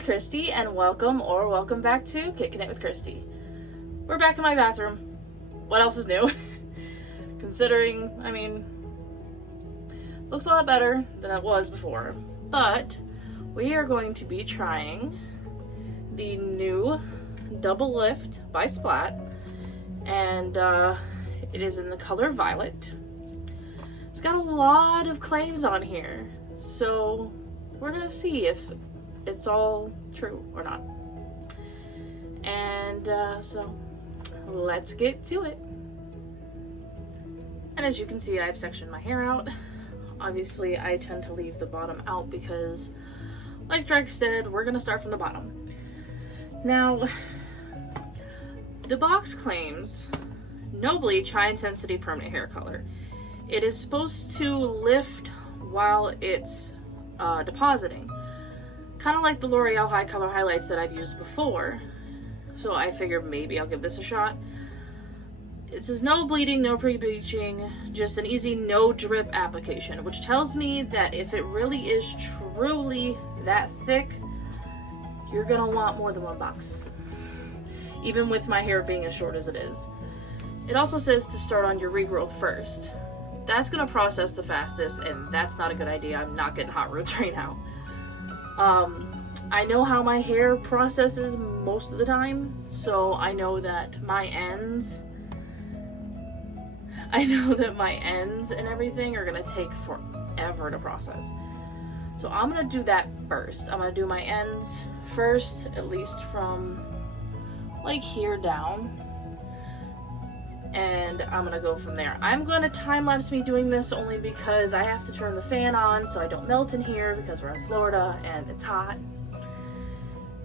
it's Christy, and welcome back to Kicking It with Christy. We're back in my bathroom. What else is new? Considering, looks a lot better than it was before. But we are going to be trying the new Double Lift by Splat, and it is in the color Violet. It's got a lot of claims on here, so we're gonna see if it's all true or not. And so let's get to it. And as you can see, I've sectioned my hair out. Obviously, I tend to leave the bottom out because, like Drake said, we're gonna start from the bottom. Now, the box claims no bleach, high intensity permanent hair color. It is supposed to lift while it's depositing, kind of like the L'Oreal high color highlights that I've used before. So I figured maybe I'll give this a shot. It says no bleeding, no pre-bleaching, just an easy no drip application, which tells me that if it really is truly that thick, you're gonna want more than one box, even with my hair being as short as it is. It also says to start on your regrowth first. That's gonna process the fastest, and that's not a good idea. I'm not getting hot roots right now. I know how my hair processes most of the time, so I know that my ends and everything are gonna take forever to process. So I'm gonna do that first. I'm gonna do my ends first, at least from like here down. And I'm gonna go from there. I'm gonna time-lapse me doing this only because I have to turn the fan on so I don't melt in here because we're in Florida and it's hot.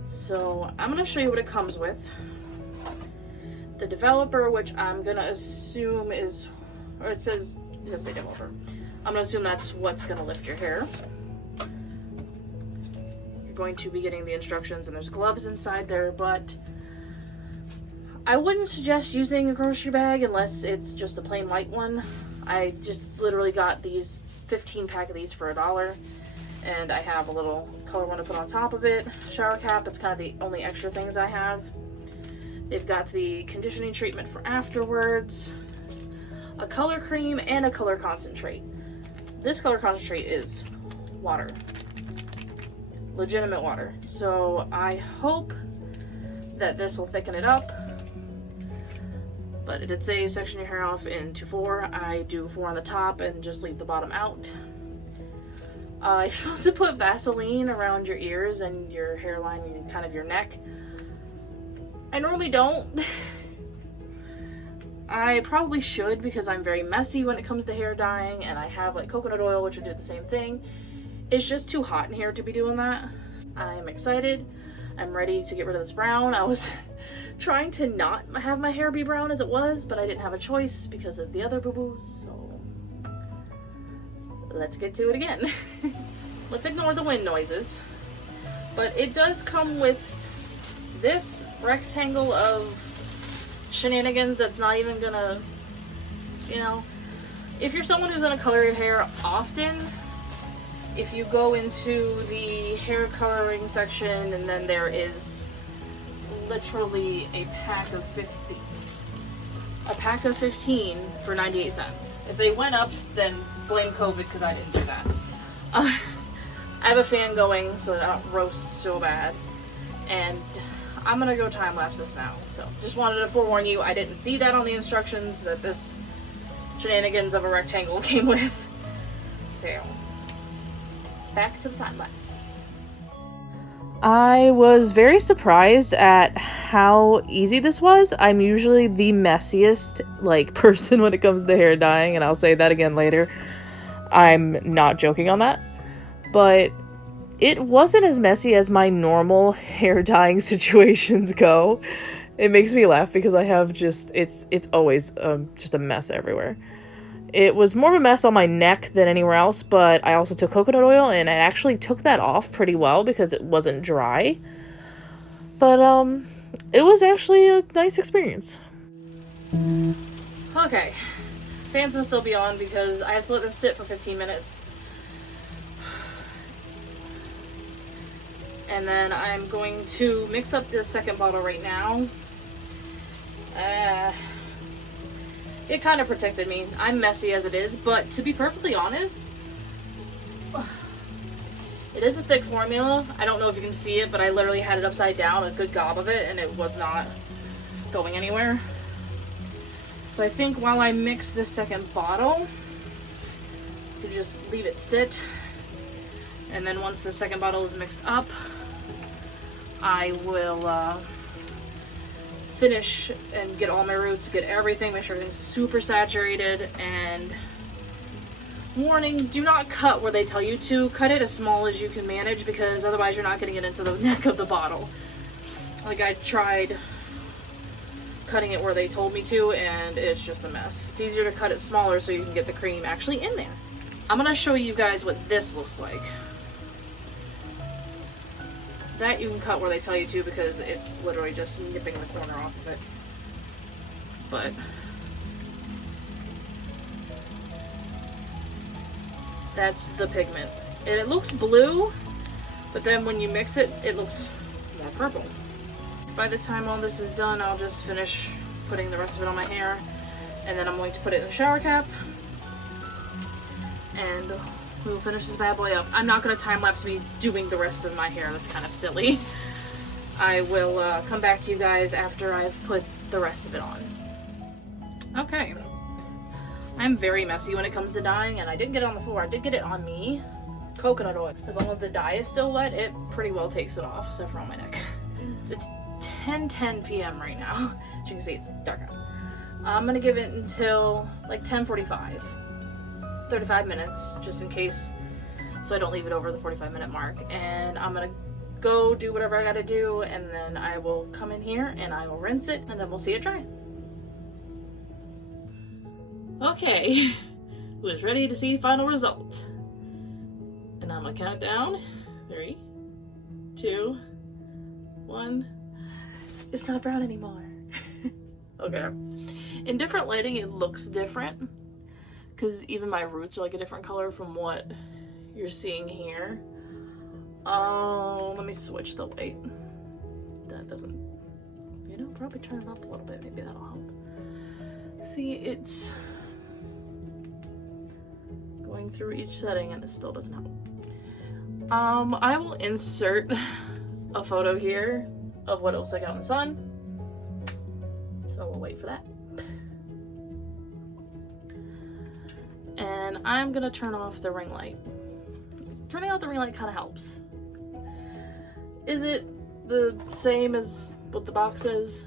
So I'm gonna show you what it comes with. The developer, which I'm gonna assume is, or it does say developer. I'm gonna assume that's what's gonna lift your hair. You're going to be getting the instructions, and there's gloves inside there, but I wouldn't suggest using a grocery bag unless it's just a plain white one. I just literally got these 15 pack of these for $1, and I have a little color one to put on top of it. Shower cap, it's kind of the only extra things I have. They've got the conditioning treatment for afterwards, a color cream, and a color concentrate. This color concentrate is water. Legitimate water. So I hope that this will thicken it up. But it did say section your hair off into 4. I do 4 on the top and just leave the bottom out. You're supposed to put Vaseline around your ears and your hairline and kind of your neck. I normally don't. I probably should because I'm very messy when it comes to hair dyeing, and I have like coconut oil, which would do the same thing. It's just too hot in here to be doing that. I'm excited. I'm ready to get rid of this brown. I was trying to not have my hair be brown as it was, but I didn't have a choice because of the other boo-boos, so let's get to it again. Let's ignore the wind noises. But it does come with this rectangle of shenanigans that's not even gonna, if you're someone who's gonna color your hair often, if you go into the hair coloring section, and then there is literally a pack of 15 for 98 cents. If they went up, then blame COVID because I didn't do that. I have a fan going so that I don't roast so bad, and I'm gonna go time lapse this now. So just wanted to forewarn you, I didn't see that on the instructions that this shenanigans of a rectangle came with. So back to the time lapse. I was very surprised at how easy this was. I'm usually the messiest person when it comes to hair dyeing, and I'll say that again later. I'm not joking on that. But it wasn't as messy as my normal hair dyeing situations go. It makes me laugh because I have it's always just a mess everywhere. It was more of a mess on my neck than anywhere else, but I also took coconut oil, and I actually took that off pretty well because it wasn't dry. But it was actually a nice experience. Okay, fan's gonna still be on because I have to let this sit for 15 minutes. And then I'm going to mix up the second bottle right now. It kind of protected me. I'm messy as it is, but to be perfectly honest, it is a thick formula. I don't know if you can see it, but I literally had it upside down, a good gob of it, and it was not going anywhere. So I think while I mix this second bottle, you just leave it sit. And then once the second bottle is mixed up, I will finish and get all my roots, get everything, make sure everything's super saturated. And warning, do not cut where they tell you to. Cut it as small as you can manage, because otherwise you're not getting it into the neck of the bottle. Like, I tried cutting it where they told me to, and it's just a mess. It's easier to cut it smaller so you can get the cream actually in there. I'm gonna show you guys what this looks like. That you can cut where they tell you to, because it's literally just nipping the corner off of it. But that's the pigment. And it looks blue, but then when you mix it, it looks more purple. By the time all this is done, I'll just finish putting the rest of it on my hair, and then I'm going to put it in the shower cap, and we'll finish this bad boy up. I'm not going to time-lapse me doing the rest of my hair. That's kind of silly. I will come back to you guys after I've put the rest of it on. Okay. I'm very messy when it comes to dyeing, and I didn't get it on the floor. I did get it on me. Coconut oil. As long as the dye is still wet, it pretty well takes it off, except for on my neck. It's 10:10 p.m. right now. As you can see, it's dark out. I'm going to give it until like 10:45. 35 minutes, just in case, so I don't leave it over the 45-minute mark. And I'm gonna go do whatever I gotta do, and then I will come in here and I will rinse it, and then we'll see it dry. Okay, who's ready to see final result? And I'm gonna count down. 3, 2, 1. It's not brown anymore. Okay. In different lighting, it looks different, because even my roots are like a different color from what you're seeing here. Let me switch the light. That doesn't, you know, probably turn it up a little bit. Maybe that'll help. See, it's going through each setting and it still doesn't help. I will insert a photo here of what it looks like out in the sun. So we'll wait for that. And I'm gonna turn off the ring light. Turning off the ring light kind of helps. Is it the same as what the box is?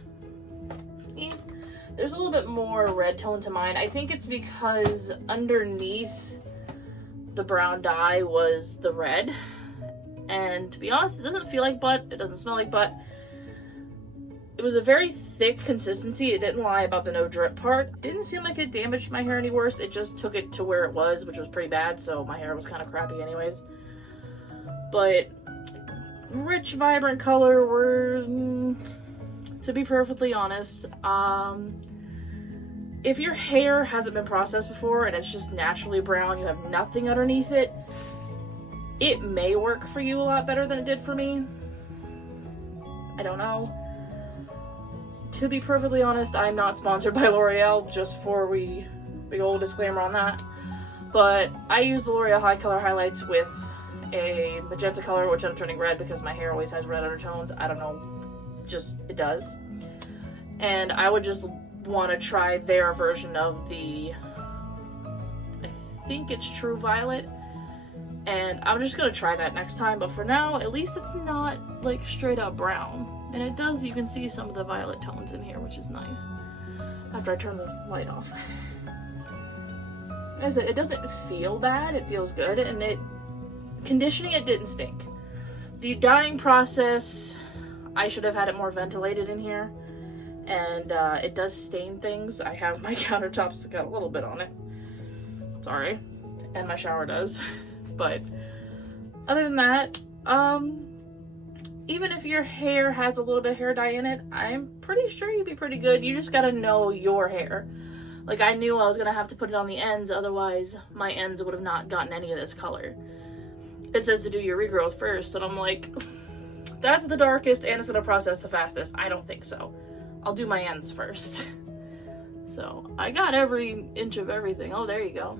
Yeah. There's a little bit more red tone to mine. I think it's because underneath the brown dye was the red. And to be honest, it doesn't feel like butt. It doesn't smell like butt. It was a very thick consistency. It didn't lie about the no drip part. It didn't seem like it damaged my hair any worse. It just took it to where it was, which was pretty bad, so my hair was kind of crappy anyways. But rich, vibrant color, to be perfectly honest, if your hair hasn't been processed before and it's just naturally brown, you have nothing underneath it, it may work for you a lot better than it did for me. I don't know. To be perfectly honest, I'm not sponsored by L'Oreal, just for big old disclaimer on that. But I use the L'Oreal High Color Highlights with a magenta color, which I'm turning red because my hair always has red undertones. I don't know, just it does. And I would just want to try their version of the, I think it's True Violet. And I'm just going to try that next time. But for now, at least it's not like straight up brown. And it does, you can see some of the violet tones in here, which is nice. After I turn the light off. As I said, it doesn't feel bad, it feels good, and conditioning it didn't stink. The dyeing process, I should have had it more ventilated in here. And it does stain things. I have my countertops got a little bit on it. Sorry. And my shower does. But other than that, even if your hair has a little bit of hair dye in it, I'm pretty sure you'd be pretty good. You just gotta know your hair. Like, I knew I was gonna have to put it on the ends, otherwise my ends would have not gotten any of this color. It says to do your regrowth first, and I'm like, that's the darkest and it's gonna process the fastest. I don't think so. I'll do my ends first. So I got every inch of everything. Oh, there you go.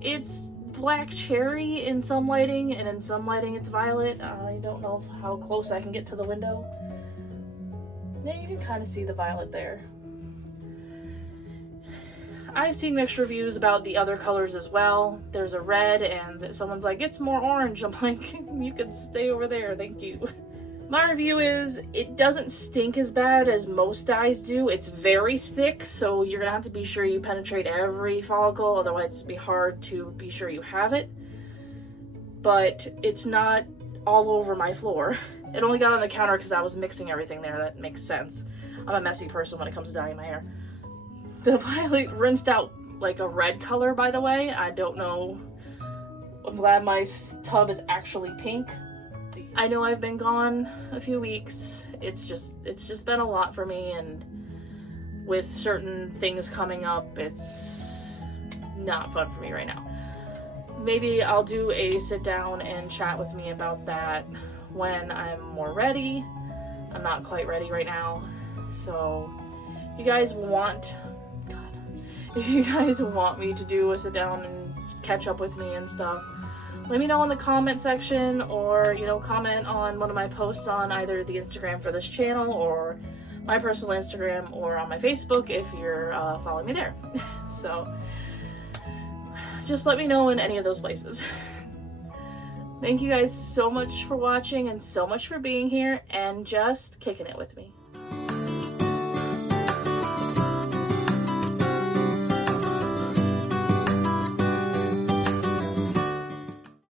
It's black cherry in some lighting, and in some lighting it's violet. I don't know how close I can get to the window. Yeah, you can kind of see the violet there. I've seen mixed reviews about the other colors as well. There's a red and someone's like, it's more orange. I'm like, you could stay over there, thank you. My review is, it doesn't stink as bad as most dyes do. It's very thick, so you're gonna have to be sure you penetrate every follicle, otherwise it'd be hard to be sure you have it. But it's not all over my floor. It only got on the counter because I was mixing everything there. That makes sense. I'm a messy person when it comes to dyeing my hair. The violet rinsed out like a red color, by the way. I don't know. I'm glad my tub is actually pink. I know I've been gone a few weeks. It's just been a lot for me, and with certain things coming up, it's not fun for me right now. Maybe I'll do a sit down and chat with me about that when I'm more ready. I'm not quite ready right now. So if you guys want me to do a sit down and catch up with me and stuff, let me know in the comment section, or, you know, comment on one of my posts on either the Instagram for this channel or my personal Instagram, or on my Facebook if you're following me there. So just let me know in any of those places. Thank you guys so much for watching and so much for being here and just kicking it with me.